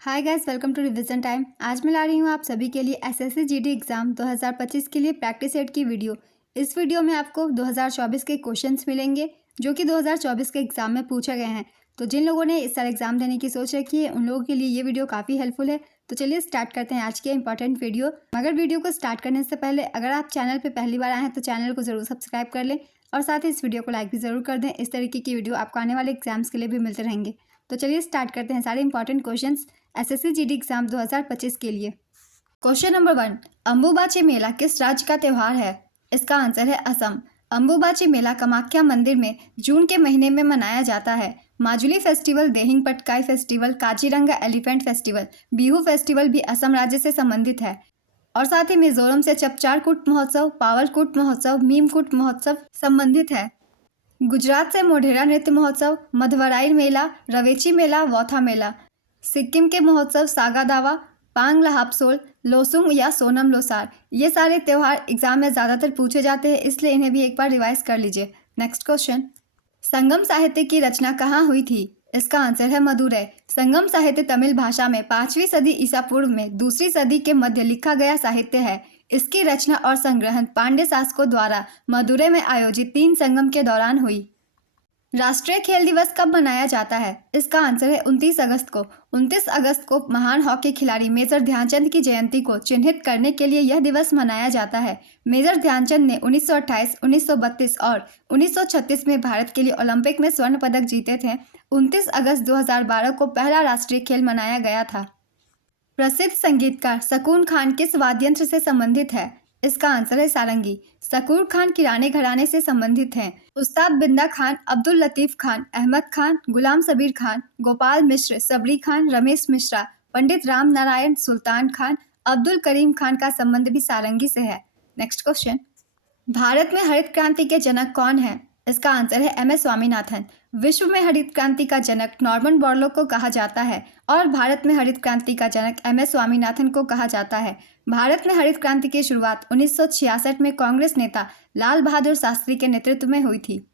Hi guys, welcome to revision time. आज मैं ला रही हूँ आप सभी के लिए एसएससी जीडी एग्ज़ाम 2025 के लिए प्रैक्टिस सेट की वीडियो। इस वीडियो में आपको 2024 के क्वेश्चंस मिलेंगे जो कि 2024 के एग्ज़ाम में पूछे गए हैं। तो जिन लोगों ने इस साल एग्ज़ाम देने की सोच रखी है उन लोगों के लिए ये वीडियो काफ़ी हेल्पफुल है। तो चलिए स्टार्ट करते हैं आज के इंपॉर्टेंट वीडियो। मगर वीडियो को स्टार्ट करने से पहले अगर आप चैनल पर पहली बार आए हैं तो चैनल को ज़रूर सब्सक्राइब कर लें और साथ ही इस वीडियो को लाइक भी ज़रूर कर दें। इस तरीके की वीडियो आपको आने वाले एग्जाम्स के लिए भी मिलते रहेंगे। तो चलिए स्टार्ट करते हैं सारे important questions SSC GD exam 2025 के लिए। क्वेश्चन नंबर 1, अंबुबाची मेला किस राज्य का त्यौहार है? इसका आंसर है असम। अंबुबाची मेला कामाख्या मंदिर में जून के महीने में मनाया जाता है। Majuli festival, Dehing Patkai festival, Kaziranga elephant festival, Bihu festival भी असम राज्य से संबंधित है। और साथ ही मिजोरम से चपचारकूट महोत्सव, पावलकूट महोत्सव, मीमकूट महोत्सव संबंधित है। गुजरात से मोढेरा नृत्य महोत्सव, मधवराई मेला, रवेची मेला, वौथा मेला। सिक्किम के महोत्सव सागा दावा, पांग लहापसोल, लोसुंग या सोनम लोसार। ये सारे त्यौहार एग्जाम में ज़्यादातर पूछे जाते हैं, इसलिए इन्हें भी एक बार रिवाइज कर लीजिए। नेक्स्ट क्वेश्चन, संगम साहित्य की रचना कहाँ हुई थी? इसका आंसर है मदुरै। संगम साहित्य तमिल भाषा में 5वीं सदी ईसा पूर्व में 2री सदी के मध्य लिखा गया साहित्य है। इसकी रचना और संग्रहण पांड्य शासकों द्वारा मदुरै में आयोजित 3 संगम के दौरान हुई। राष्ट्रीय खेल दिवस कब मनाया जाता है? इसका आंसर है 29 अगस्त को। 29 अगस्त को महान हॉकी खिलाड़ी मेजर ध्यानचंद की जयंती को चिन्हित करने के लिए यह दिवस मनाया जाता है। मेजर ध्यानचंद ने 1928, 1932 और 1936 में भारत के लिए ओलंपिक में स्वर्ण पदक जीते थे। 29 अगस्त 2012 को पहला राष्ट्रीय खेल मनाया गया था। प्रसिद्ध संगीतकार शकूर खान किस वाद्य यंत्र से संबंधित है? इसका आंसर है सारंगी। शकूर खान किराने घराने से संबंधित हैं। उस्ताद बिंदा खान, अब्दुल लतीफ खान, अहमद खान, गुलाम सबीर खान, गोपाल मिश्र, सबरी खान, रमेश मिश्रा, पंडित राम नारायण, सुल्तान खान, अब्दुल करीम खान का संबंध भी सारंगी से है। नेक्स्ट क्वेश्चन, भारत में हरित क्रांति के जनक कौन है? इसका आंसर है एम एस स्वामीनाथन। विश्व में हरित क्रांति का जनक नॉर्मन बोरलॉग को कहा जाता है और भारत में हरित क्रांति का जनक एम एस स्वामीनाथन को कहा जाता है। भारत में हरित क्रांति की शुरुआत 1966 में कांग्रेस नेता लाल बहादुर शास्त्री के नेतृत्व में हुई थी।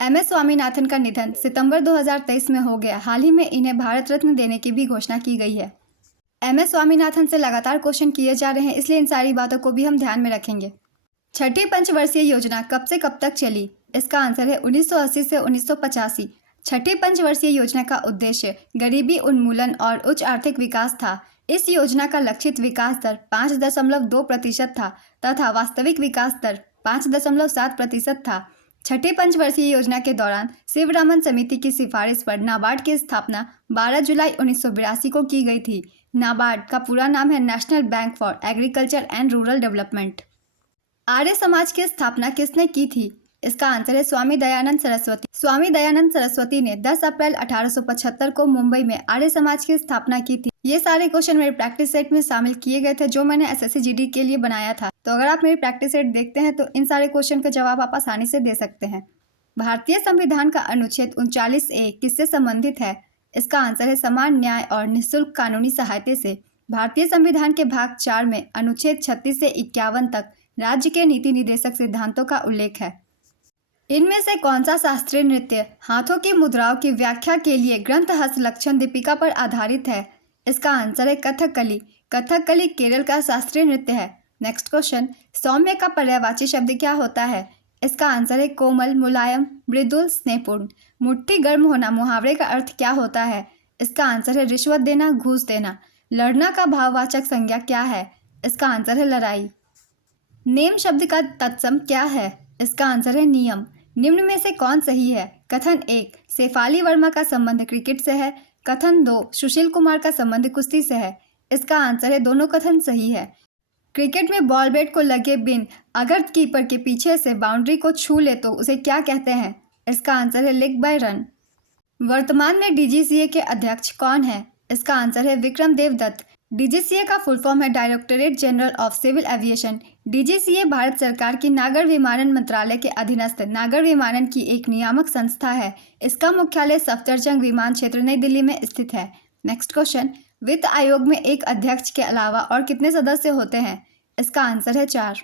एम एस स्वामीनाथन का निधन सितंबर 2023 में हो गया। हाल ही में इन्हें भारत रत्न देने की भी घोषणा की गई है। एम एस स्वामीनाथन से लगातार क्वेश्चन किए जा रहे हैं, इसलिए इन सारी बातों को भी हम ध्यान में रखेंगे। छठी पंचवर्षीय योजना कब से कब तक चली? इसका आंसर है 1980 से 1985। छठी पंचवर्षीय योजना का उद्देश्य गरीबी उन्मूलन और उच्च आर्थिक विकास था। इस योजना का लक्षित विकास दर 5.2% था तथा वास्तविक विकास दर 5.7% था। छठी पंचवर्षीय योजना के दौरान शिवरामन समिति की सिफारिश पर नाबार्ड की स्थापना 12 जुलाई 1982 को की गई थी। नाबार्ड का पूरा नाम है national bank for agriculture and rural development. Arya Samaj की स्थापना किसने की थी? इसका आंसर है स्वामी दयानंद सरस्वती। स्वामी दयानंद सरस्वती ने 10 अप्रैल 1875 को मुंबई में आर्य समाज की स्थापना की थी। ये सारे क्वेश्चन मेरे प्रैक्टिस सेट में शामिल किए गए थे जो मैंने एसएससी जीडी के लिए बनाया था। तो अगर आप मेरी प्रैक्टिस सेट देखते हैं तो इन सारे क्वेश्चन का जवाब आप आसानी से दे सकते हैं। भारतीय संविधान का अनुच्छेद 39A किससे संबंधित है? इसका आंसर है समान न्याय और निःशुल्क कानूनी सहायता से। भारतीय संविधान के भाग 4 में अनुच्छेद 36 से 51 तक राज्य के नीति निर्देशक सिद्धांतों का उल्लेख है। इनमें से कौन सा शास्त्रीय नृत्य हाथों की मुद्राओं की व्याख्या के लिए ग्रंथ हस्तलक्षण दीपिका पर आधारित है? इसका आंसर है कथकली। कथकली केरल का शास्त्रीय नृत्य है। नेक्स्ट क्वेश्चन, सौम्य का पर्यायवाची शब्द क्या होता है? इसका आंसर है कोमल, मुलायम, मृदुल, स्नेहपूर्ण। मुट्ठी गर्म होना मुहावरे का अर्थ क्या होता है? इसका आंसर है रिश्वत देना, घूस देना। लड़ना का भाववाचक संज्ञा क्या है? इसका आंसर है लड़ाई। नेम शब्द का तत्सम क्या है? इसका आंसर है नियम। निम्न में से कौन सही है? कथन 1, शेफाली वर्मा का संबंध क्रिकेट से है। कथन 2, सुशील कुमार का संबंध कुश्ती से है। इसका आंसर है दोनों कथन सही है। क्रिकेट में बॉल बैट को लगे बिन अगर कीपर के पीछे से बाउंड्री को छू ले तो उसे क्या कहते हैं? इसका आंसर है लेग बाय रन। वर्तमान में डीजीसीए के अध्यक्ष कौन है? इसका आंसर है विक्रम देवदत्त। डीजीसीए का फुल फॉर्म है directorate general of civil aviation. DGCA Bharat सरकार की नागर विमानन मंत्रालय के अधीनस्थ नागर विमानन की एक नियामक संस्था है। इसका मुख्यालय सफदरजंग विमान क्षेत्र नई दिल्ली में स्थित है। नेक्स्ट क्वेश्चन, वित्त आयोग में एक अध्यक्ष के अलावा और कितने सदस्य होते हैं? इसका आंसर है 4।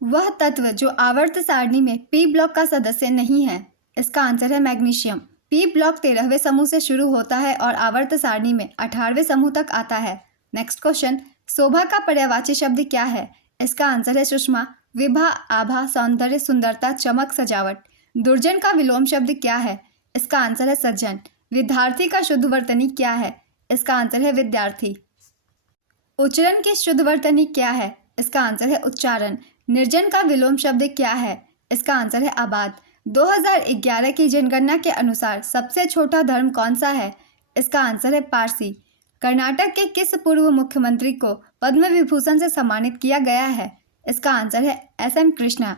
वह तत्व जो आवर्त सारणी में पी ब्लॉक का सदस्य नहीं है? इसका आंसर है मैग्नीशियम। पी ब्लॉक 13वें समूह से शुरू होता है और आवर्त सारणी में 18वें समूह तक आता है। नेक्स्ट क्वेश्चन, शोभा का पर्यायवाची शब्द क्या है? इसका आंसर है सुषमा, विभा, आभा, सौंदर्य, सुंदरता, चमक, सजावट। दुर्जन का विलोम शब्द क्या है? इसका आंसर है सज्जन। विद्यार्थी का शुद्ध वर्तनी क्या है? इसका आंसर है विद्यार्थी। उच्चारण की शुद्ध वर्तनी क्या है? इसका आंसर है उच्चारण। निर्जन का विलोम शब्द क्या है? इसका आंसर है आबाद। 2011 की जनगणना के अनुसार सबसे छोटा धर्म कौन सा है? इसका आंसर है पारसी। कर्नाटक के किस पूर्व मुख्यमंत्री को पद्म विभूषण से सम्मानित किया गया है? इसका आंसर है एस.एम. कृष्णा।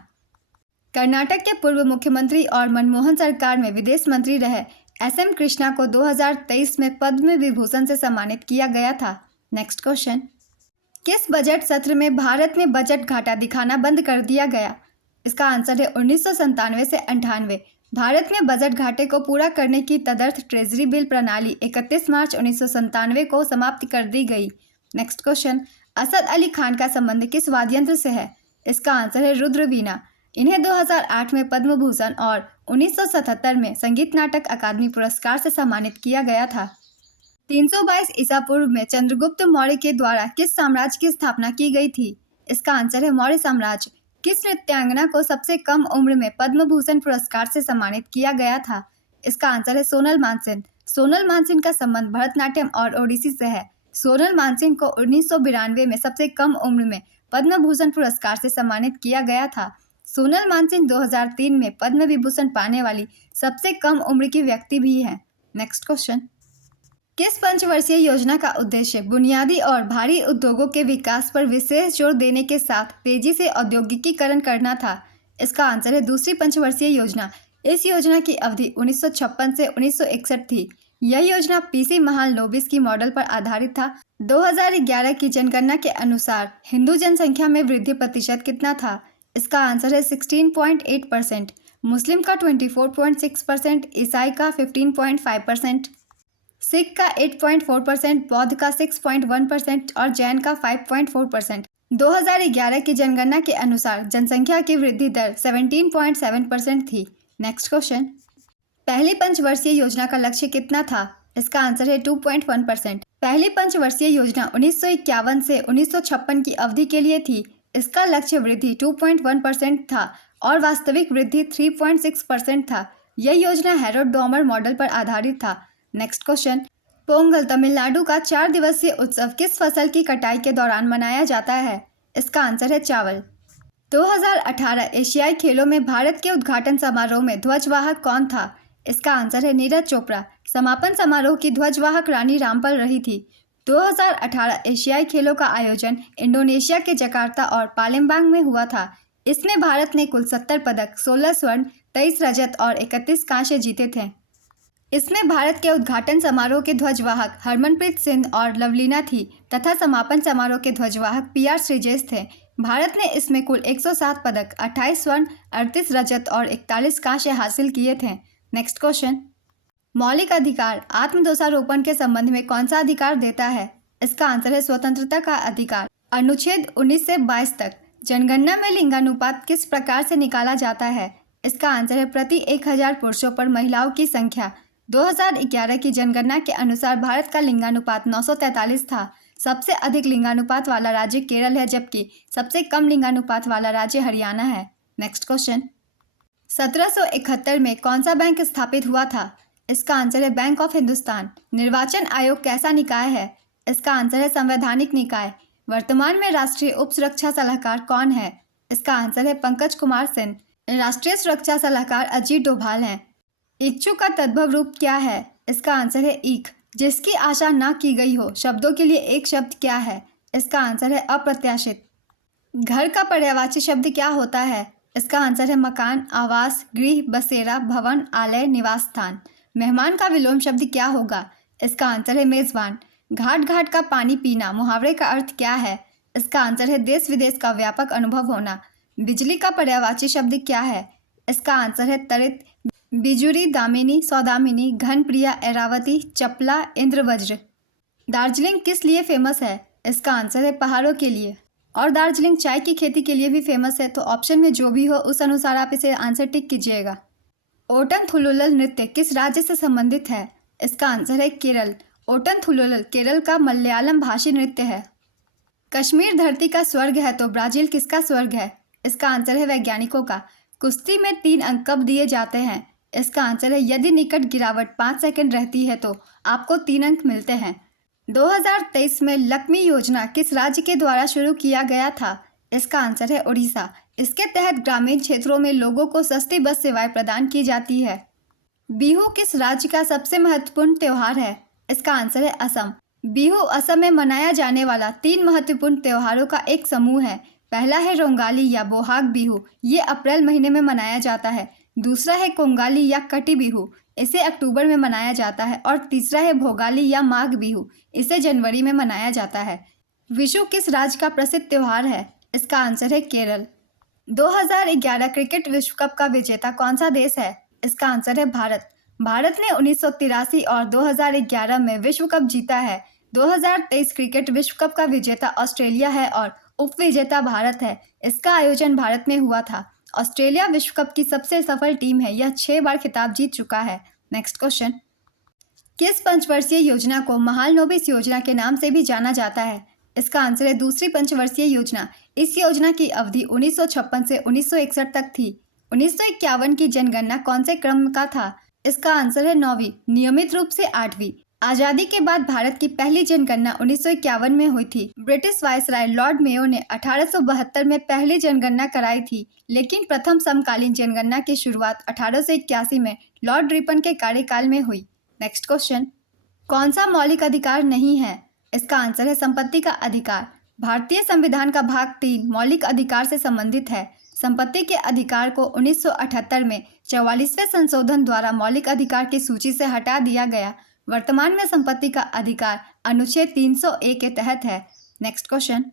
कर्नाटक के पूर्व मुख्यमंत्री और मनमोहन सरकार में विदेश मंत्री रहे एस.एम. कृष्णा को 2023 में पद्म विभूषण से सम्मानित किया गया था। नेक्स्ट क्वेश्चन, किस बजट सत्र में भारत में बजट घाटा दिखाना बंद कर दिया गया? इसका आंसर है 1997 से 98। भारत में बजट घाटे को पूरा करने की तदर्थ ट्रेजरी बिल प्रणाली 31 मार्च 1997 को समाप्त कर दी गई। नेक्स्ट क्वेश्चन, असद अली खान का संबंध किस वाद्य यंत्र से है? इसका आंसर है रुद्र वीणा। इन्हें 2008 में पद्म भूषण और 1977 में संगीत नाटक अकादमी पुरस्कार से सम्मानित किया गया था। 322 ईसा पूर्व में चंद्रगुप्त मौर्य के द्वारा किस साम्राज्य की स्थापना की गई थी? इसका आंसर है मौर्य साम्राज्य। किस नृत्यांगना को सबसे कम उम्र में पद्म भूषण पुरस्कार से सम्मानित किया गया था? इसका आंसर है सोनल मानसिंह। सोनल मानसिंह का संबंध भरतनाट्यम और ओडिसी से है। सोनल मानसिंह को 1992 में सबसे कम उम्र में पद्म भूषण पुरस्कार से सम्मानित किया गया था। सोनल मानसिंह 2003 में पद्म विभूषण पाने वाली सबसे कम उम्र की व्यक्ति भी है। नेक्स्ट क्वेश्चन, किस पंचवर्षीय योजना का उद्देश्य बुनियादी और भारी उद्योगों के विकास पर विशेष जोर देने के साथ तेजी से औद्योगिकीकरण करना था? इसका आंसर है दूसरी पंचवर्षीय योजना। इस योजना की अवधि 1956 से 1961 थी। यह योजना पीसी महालनोबिस की मॉडल पर आधारित था। 2011 की जनगणना के अनुसार हिंदू जनसंख्या में वृद्धि प्रतिशत कितना था? इसका आंसर है 16.8%, मुस्लिम का 24.6%, ईसाई का 15.5%, सिख का 8.4%, बौद्ध का 6.1% और जैन का 5.4%। 2011 की जनगणना के अनुसार जनसंख्या की वृद्धि दर 17.7% थी। नेक्स्ट क्वेश्चन, पहली पंचवर्षीय योजना का लक्ष्य कितना था? इसका आंसर है 2.1%। पहली पंचवर्षीय योजना 1951 से 1956 की अवधि के लिए थी। इसका लक्ष्य वृद्धि 2.1% था और वास्तविक वृद्धि 3.6% था। यह योजना हैरोल्ड डॉमर मॉडल पर आधारित था। नेक्स्ट क्वेश्चन, पोंगल तमिलनाडु का 4 दिवसीय उत्सव किस फसल की कटाई के दौरान मनाया जाता है? इसका आंसर है चावल। 2018 एशियाई खेलों में भारत के उद्घाटन समारोह में ध्वजवाहक कौन था? इसका आंसर है नीरज चोपड़ा। समापन समारोह की ध्वजवाहक रानी रामपाल रही थी। 2018 एशियाई खेलों का आयोजन इंडोनेशिया के जकार्ता और पालेम्बांग में हुआ था। इसमें भारत ने कुल 70 पदक, 16 स्वर्ण, 23 रजत और 31 कांस्य जीते थे। इसमें भारत के उद्घाटन समारोह के ध्वजवाहक हरमनप्रीत सिंह और लवलीना थी तथा समापन समारोह के ध्वजवाहक पी.आर. श्रीजेश थे। भारत ने इसमें कुल 107 पदक, 28 स्वर्ण, 38 रजत और 41 कांस्य हासिल किए थे। नेक्स्ट क्वेश्चन, मौलिक अधिकार आत्मदोषारोपण के संबंध में कौन सा अधिकार देता है? इसका आंसर है स्वतंत्रता का अधिकार। अनुच्छेद 19 से 22 तक। जनगणना में लिंगानुपात किस प्रकार से निकाला जाता है? इसका आंसर है प्रति 1000 पुरुषों पर महिलाओं की संख्या। 2011 की जनगणना के अनुसार भारत का लिंगानुपात 943 था। सबसे अधिक लिंगानुपात वाला राज्य केरल है, जबकि सबसे कम लिंगानुपात वाला राज्य हरियाणा है। नेक्स्ट क्वेश्चन, 1771 में कौन सा बैंक स्थापित हुआ था? इसका आंसर है बैंक ऑफ हिंदुस्तान। निर्वाचन आयोग कैसा निकाय है? इसका आंसर है संवैधानिक निकाय। वर्तमान में राष्ट्रीय उप सुरक्षा सलाहकार कौन है? इसका आंसर है पंकज कुमार सिंह। राष्ट्रीय सुरक्षा सलाहकार अजीत डोभाल हैं। इच्छुक का तद्भव रूप क्या है? इसका आंसर है ईख। जिसकी आशा ना की गई हो शब्दों के लिए एक शब्द क्या है? इसका आंसर है अप्रत्याशित। घर का पर्यायवाची शब्द क्या होता है? इसका आंसर है मकान, आवास, गृह, बसेरा, भवन, आलय, निवास स्थान। मेहमान का विलोम शब्द क्या होगा? इसका आंसर है मेजबान। घाट घाट का पानी पीना मुहावरे का अर्थ क्या है? इसका आंसर है देश विदेश का व्यापक अनुभव होना। बिजली का पर्यायवाची शब्द क्या है? इसका आंसर है तड़ित। बिजुरी, दामिनी, सौदामिनी, घनप्रिया, ऐरावती, चपला, इंद्रवज्र। दार्जिलिंग किस लिए फेमस है? इसका आंसर है पहाड़ों के लिए। और दार्जिलिंग चाय की खेती के लिए भी फेमस है। तो ऑप्शन में जो भी हो उस अनुसार आप इसे आंसर टिक कीजिएगा। ओटन थुलुलल नृत्य किस राज्य से संबंधित है? इसका आंसर है केरल। ओटन थुलुलल केरल का मलयालम भाषी नृत्य है। कश्मीर धरती का स्वर्ग है तो ब्राजील किसका स्वर्ग है? इसका आंसर है वैज्ञानिकों का। कुश्ती में 3 अंक कब दिए जाते हैं? इसका आंसर है यदि निकट गिरावट 5 सेकंड रहती है तो आपको 3 अंक मिलते हैं। 2023 में लक्ष्मी योजना किस राज्य के द्वारा शुरू किया गया था? इसका आंसर है उड़ीसा। इसके तहत ग्रामीण क्षेत्रों में लोगों को सस्ती बस सेवाएं प्रदान की जाती है। बिहू किस राज्य का सबसे महत्वपूर्ण त्योहार है? इसका आंसर है असम। बिहू असम में मनाया जाने वाला 3 महत्वपूर्ण त्योहारों का एक समूह है। पहला है रोंगाली या बोहाग बिहू, ये अप्रैल महीने में मनाया जाता है। दूसरा है कोंगाली या कटी बिहू, इसे अक्टूबर में मनाया जाता है। और तीसरा है भोगाली या माघ बिहू, इसे जनवरी में मनाया जाता है। विशु किस राज्य का प्रसिद्ध त्योहार है? इसका आंसर है केरल। 2011 क्रिकेट विश्व कप का विजेता कौन सा देश है? इसका आंसर है भारत। भारत ने 1983 और 2011 में विश्व कप जीता है। 2023 क्रिकेट विश्व कप का विजेता ऑस्ट्रेलिया है और उप विजेता भारत है। इसका आयोजन भारत में हुआ था। ऑस्ट्रेलिया विश्व कप की सबसे सफल टीम है, यह 6 बार खिताब जीत चुका है। नेक्स्ट क्वेश्चन, किस पंचवर्षीय योजना को महालनोबिस योजना के नाम से भी जाना जाता है? इसका आंसर है दूसरी पंचवर्षीय योजना। इस योजना की अवधि 1956 से 1961 तक थी। 1951 की जनगणना कौन से क्रम का था? इसका आंसर है 9वीं, नियमित रूप से 8वीं। आजादी के बाद भारत की पहली जनगणना 1951 में हुई थी। ब्रिटिश वायसराय लॉर्ड मेयो ने 1872 में पहली जनगणना कराई थी, लेकिन प्रथम समकालीन जनगणना की शुरुआत 1881 में लॉर्ड रिपन के कार्यकाल में हुई। नेक्स्ट क्वेश्चन, कौन सा मौलिक अधिकार नहीं है? इसका आंसर है संपत्ति का अधिकार। भारतीय संविधान का भाग 3 मौलिक अधिकार से संबंधित है। संपत्ति के अधिकार को 1978 में 44वें संशोधन द्वारा मौलिक अधिकार की सूची से हटा दिया गया। वर्तमान में संपत्ति का अधिकार अनुच्छेद 300A के तहत है। नेक्स्ट क्वेश्चन,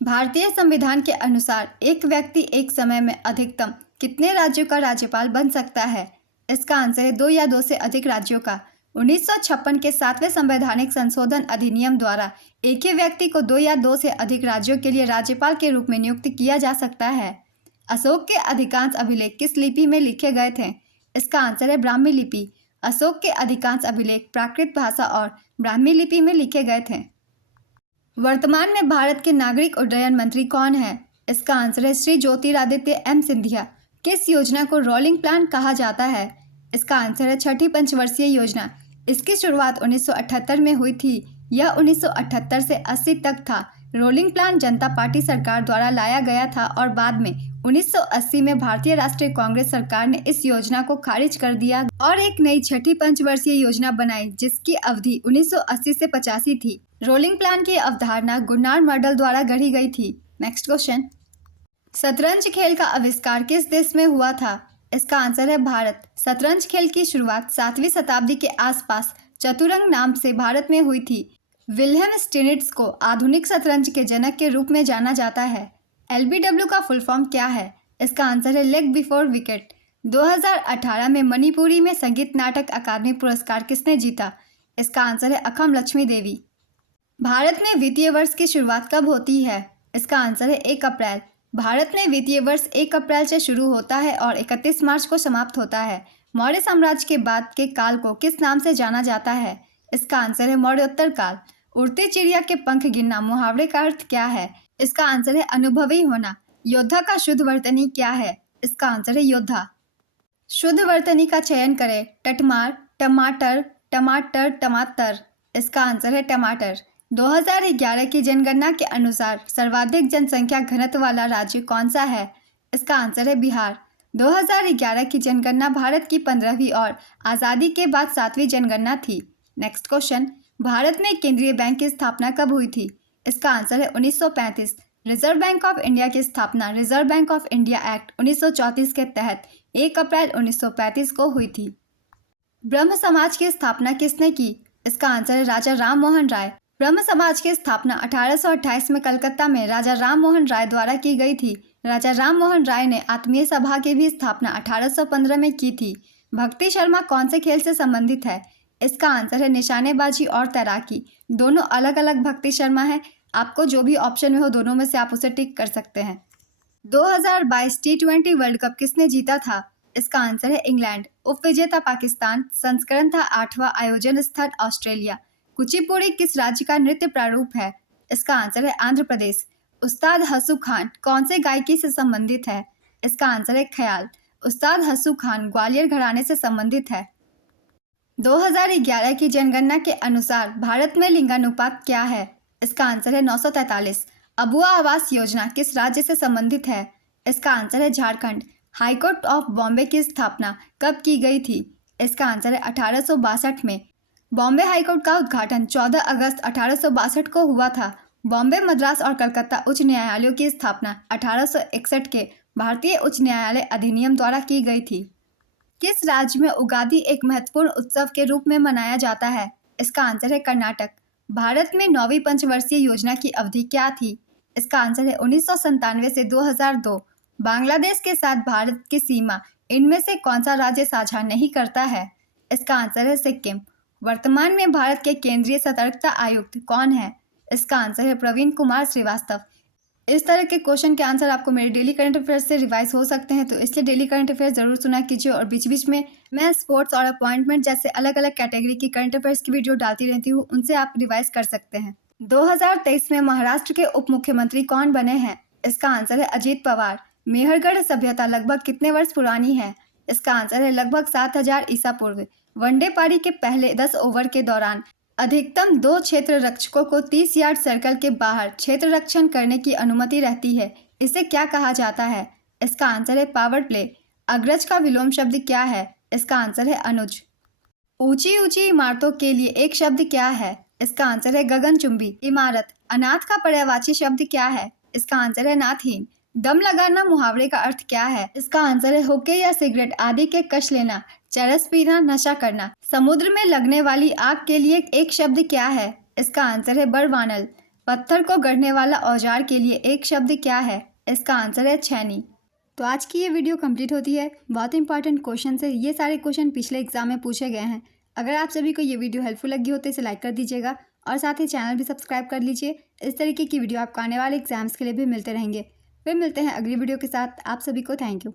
भारतीय संविधान के अनुसार एक व्यक्ति एक समय में अधिकतम कितने राज्यों का राज्यपाल बन सकता है? इसका आंसर है 2 या 2 से अधिक राज्यों का। 1956 के 7वें संवैधानिक संशोधन अधिनियम द्वारा एक ही व्यक्ति को 2 या 2 से अधिक राज्यों के लिए राज्यपाल के रूप में नियुक्त किया जा सकता है। अशोक के अधिकांश अभिलेख किस लिपि में लिखे गए थे? इसका आंसर है ब्राह्मी लिपि। अशोक के अधिकांश अभिलेख प्राकृत भाषा और ब्राह्मी लिपि में लिखे गए थे। वर्तमान में भारत के नागरिक उड्डयन मंत्री कौन है? इसका आंसर है श्री ज्योतिरादित्य एम सिंधिया। किस योजना को रोलिंग प्लान कहा जाता है? इसका आंसर है छठी पंचवर्षीय योजना। इसकी शुरुआत 1978 में हुई थी। यह 1978 से 80 तक था। रोलिंग प्लान जनता पार्टी सरकार द्वारा लाया गया था और बाद में 1980 में भारतीय राष्ट्रीय कांग्रेस सरकार ने इस योजना को खारिज कर दिया और एक नई छठी पंचवर्षीय योजना बनाई, जिसकी अवधि 1980 से 85 थी। रोलिंग प्लान की अवधारणा गुन्नार मॉडल द्वारा गढ़ी गई थी। नेक्स्ट क्वेश्चन, शतरंज खेल का आविष्कार किस देश में हुआ था? इसका आंसर है भारत। शतरंज खेल की शुरुआत 7वीं शताब्दी के आसपास चतुरंग नाम से भारत में हुई थी। विल्हेम स्टिनिट्ज को आधुनिक शतरंज के जनक के रूप में जाना जाता है। LBW का फुल फॉर्म क्या है? इसका आंसर है लेग बिफोर विकेट। 2018 में मणिपुरी में संगीत नाटक अकादमी पुरस्कार किसने जीता? इसका आंसर है अखम लक्ष्मी देवी। भारत में वित्तीय वर्ष की शुरुआत कब होती है? इसका आंसर है 1 अप्रैल। भारत में वित्तीय वर्ष 1 अप्रैल से शुरू होता है और 31 मार्च को समाप्त होता है। मौर्य साम्राज्य के बाद के काल को किस नाम से जाना जाता है? इसका आंसर है मौर्योत्तर काल। उड़ती चिड़िया के पंख गिनना मुहावरे का अर्थ क्या है? इसका आंसर है अनुभवी होना। योद्धा का शुद्ध वर्तनी क्या है? इसका आंसर है योद्धा। शुद्ध वर्तनी का चयन करें। टटमार, टमाटर, टमाटर, टमाटर। इसका आंसर है टमाटर। 2011 की जनगणना के अनुसार सर्वाधिक जनसंख्या घनत्व वाला राज्य कौन सा है? इसका आंसर है बिहार। 2011 की जनगणना भारत की 15वीं और आज़ादी के बाद 7वीं जनगणना थी। नेक्स्ट क्वेश्चन, भारत में केंद्रीय बैंक की स्थापना कब हुई थी? इसका आंसर है 1935। रिजर्व बैंक ऑफ इंडिया की स्थापना reserve bank of India act 1934 के तहत 1 अप्रैल 1935 को हुई थी। ब्रह्म समाज की स्थापना किसने की? इसका आंसर है राजा राम मोहन राय। ब्रह्म समाज की स्थापना 1828 में कलकत्ता में राजा राम मोहन राय द्वारा की गई थी। राजा राम मोहन राय ने आत्मीय सभा की भी स्थापना 1815 में की थी। भक्ति शर्मा कौन से खेल से संबंधित है? इसका आंसर है निशानेबाजी और तैराकी। दोनों अलग अलग भक्ति शर्मा है। आपको जो भी ऑप्शन में हो दोनों में से आप उसे टिक कर सकते हैं। 2022 T20 वर्ल्ड कप किसने जीता था? इसका आंसर है इंग्लैंड। उपविजेता पाकिस्तान। संस्करण था 8वां। आयोजन स्थल ऑस्ट्रेलिया। कुचिपुड़ी किस राज्य का नृत्य प्रारूप है? इसका आंसर है आंध्र प्रदेश। उस्ताद हसू खान कौन से गायकी से संबंधित है? इसका आंसर है ख्याल। उस्ताद हसू खान ग्वालियर घराने से संबंधित है। 2011 की जनगणना के अनुसार भारत में लिंगानुपात क्या है? इसका आंसर है 943। अबुआ आवास योजना किस राज्य से संबंधित है? इसका आंसर है झारखंड। हाईकोर्ट ऑफ बॉम्बे की स्थापना कब की गई थी? इसका आंसर है 1862 में। बॉम्बे हाईकोर्ट का उद्घाटन 14 अगस्त 1862 को हुआ था। बॉम्बे, मद्रास और कलकत्ता उच्च न्यायालयों की स्थापना 1861 के भारतीय उच्च न्यायालय अधिनियम द्वारा की गई थी। किस राज्य में उगादि एक महत्वपूर्ण उत्सव के रूप में मनाया जाता है? इसका आंसर है कर्नाटक। भारत में 9वीं पंचवर्षीय योजना की अवधि क्या थी? इसका आंसर है 1997 से 2002। बांग्लादेश के साथ भारत की सीमा इनमें से कौन सा राज्य साझा नहीं करता है? इसका आंसर है सिक्किम। वर्तमान में भारत के केंद्रीय सतर्कता आयुक्त कौन है? इसका आंसर है प्रवीण कुमार श्रीवास्तव। इस तरह के क्वेश्चन के आंसर आपको मेरे डेली करंट अफेयर्स से रिवाइज हो सकते हैं, तो इसलिए डेली करंट अफेयर्स जरूर सुना कीजिए। और बीच बीच में मैं स्पोर्ट्स और अपॉइंटमेंट जैसे अलग अलग कैटेगरी की करंट अफेयर्स की वीडियो डालती रहती हूँ, उनसे आप रिवाइज कर सकते हैं। 2023 में महाराष्ट्र के उप मुख्यमंत्री कौन बने हैं? इसका आंसर है अजीत पवार। मेहरगढ़ सभ्यता लगभग कितने वर्ष पुरानी है? इसका आंसर है लगभग 7000 ईसा पूर्व। वनडे पारी के पहले 10 ओवर के दौरान अधिकतम 2 क्षेत्र रक्षकों को 30 यार्ड सर्कल के बाहर क्षेत्र रक्षण करने की अनुमति रहती है। इसे क्या कहा जाता है? इसका आंसर है पावर प्ले। अग्रज का विलोम शब्द क्या है? इसका आंसर है अनुज। ऊंची ऊंची इमारतों के लिए एक शब्द क्या है? इसका आंसर है गगनचुंबी इमारत। अनाथ का पर्यायवाची शब्द क्या है? इसका आंसर है नाथहीन। दम लगाना मुहावरे का अर्थ क्या है? इसका आंसर है हुक्के या सिगरेट आदि के कश लेना। चरस पीना, नशा करना। समुद्र में लगने वाली आग के लिए एक शब्द क्या है? इसका आंसर है बरवानल। पत्थर को गढ़ने वाला औजार के लिए एक शब्द क्या है? इसका आंसर है छैनी। तो आज की ये वीडियो कंप्लीट होती है। बहुत इंपॉर्टेंट क्वेश्चन है, ये सारे क्वेश्चन पिछले एग्जाम में पूछे गए हैं। अगर आप सभी को ये वीडियो हेल्पफुल लगी हो तो इसे लाइक कर दीजिएगा और साथ ही चैनल भी सब्सक्राइब कर लीजिए। इस तरीके की वीडियो आपको आने वाले एग्जाम्स के लिए भी मिलते रहेंगे। फिर मिलते हैं अगली वीडियो के साथ। आप सभी को थैंक यू।